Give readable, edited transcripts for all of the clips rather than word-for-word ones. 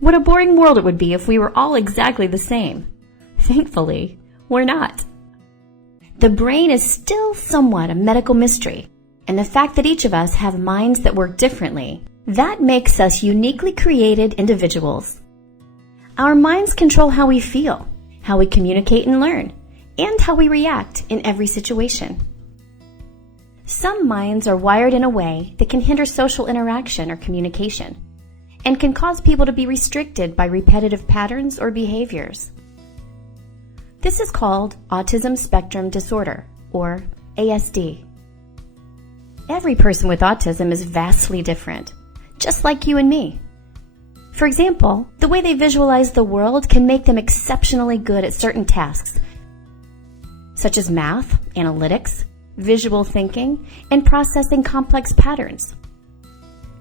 What a boring world it would be if we were all exactly the same. Thankfully, we're not. The brain is still somewhat a medical mystery, and the fact that each of us have minds that work differently, that makes us uniquely created individuals. Our minds control how we feel, how we communicate and learn, and how we react in every situation. Some minds are wired in a way that can hinder social interaction or communication, and can cause people to be restricted by repetitive patterns or behaviors. This is called Autism Spectrum Disorder, or ASD. Every person with autism is vastly different, just like you and me. For example, the way they visualize the world can make them exceptionally good at certain tasks, such as math, analytics, visual thinking, and processing complex patterns.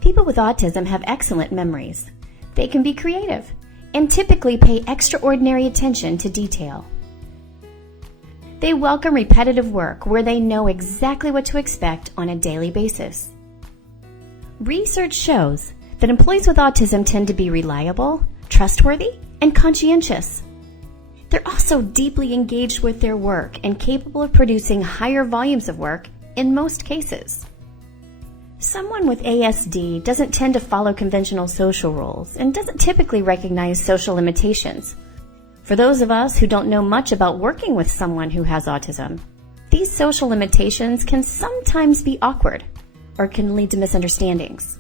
People with autism have excellent memories. They can be creative and typically pay extraordinary attention to detail. They welcome repetitive work where they know exactly what to expect on a daily basis. Research shows that employees with autism tend to be reliable, trustworthy, and conscientious. They're also deeply engaged with their work and capable of producing higher volumes of work in most cases. Someone with ASD doesn't tend to follow conventional social roles and doesn't typically recognize social limitations. For those of us who don't know much about working with someone who has autism, these social limitations can sometimes be awkward or can lead to misunderstandings.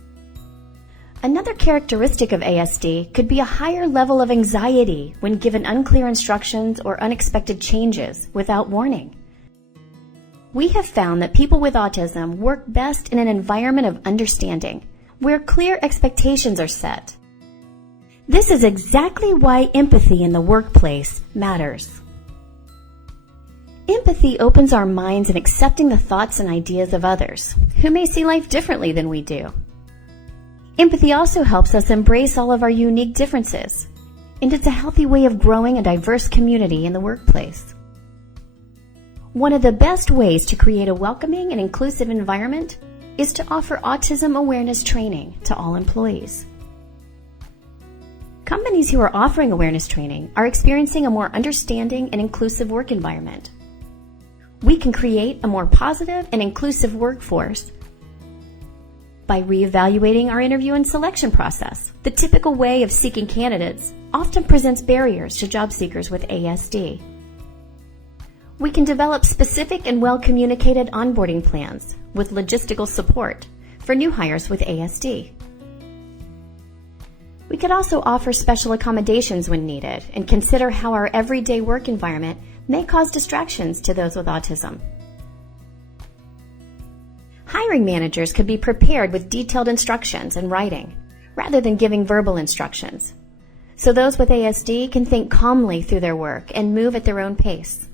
Another characteristic of ASD could be a higher level of anxiety when given unclear instructions or unexpected changes without warning. We have found that people with autism work best in an environment of understanding, where clear expectations are set. This is exactly why empathy in the workplace matters. Empathy opens our minds in accepting the thoughts and ideas of others, who may see life differently than we do. Empathy also helps us embrace all of our unique differences, and it's a healthy way of growing a diverse community in the workplace. One of the best ways to create a welcoming and inclusive environment is to offer autism awareness training to all employees. Companies who are offering awareness training are experiencing a more understanding and inclusive work environment. We can create a more positive and inclusive workforce by reevaluating our interview and selection process. The typical way of seeking candidates often presents barriers to job seekers with ASD. We can develop specific and well-communicated onboarding plans with logistical support for new hires with ASD. We could also offer special accommodations when needed and consider how our everyday work environment may cause distractions to those with autism. Hiring managers could be prepared with detailed instructions in writing rather than giving verbal instructions, so those with ASD can think calmly through their work and move at their own pace.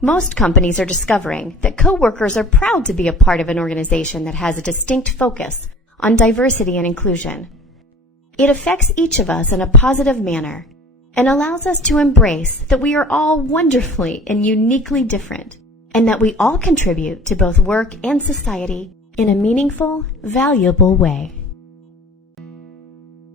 Most companies are discovering that coworkers are proud to be a part of an organization that has a distinct focus on diversity and inclusion. It affects each of us in a positive manner and allows us to embrace that we are all wonderfully and uniquely different, and that we all contribute to both work and society in a meaningful, valuable way.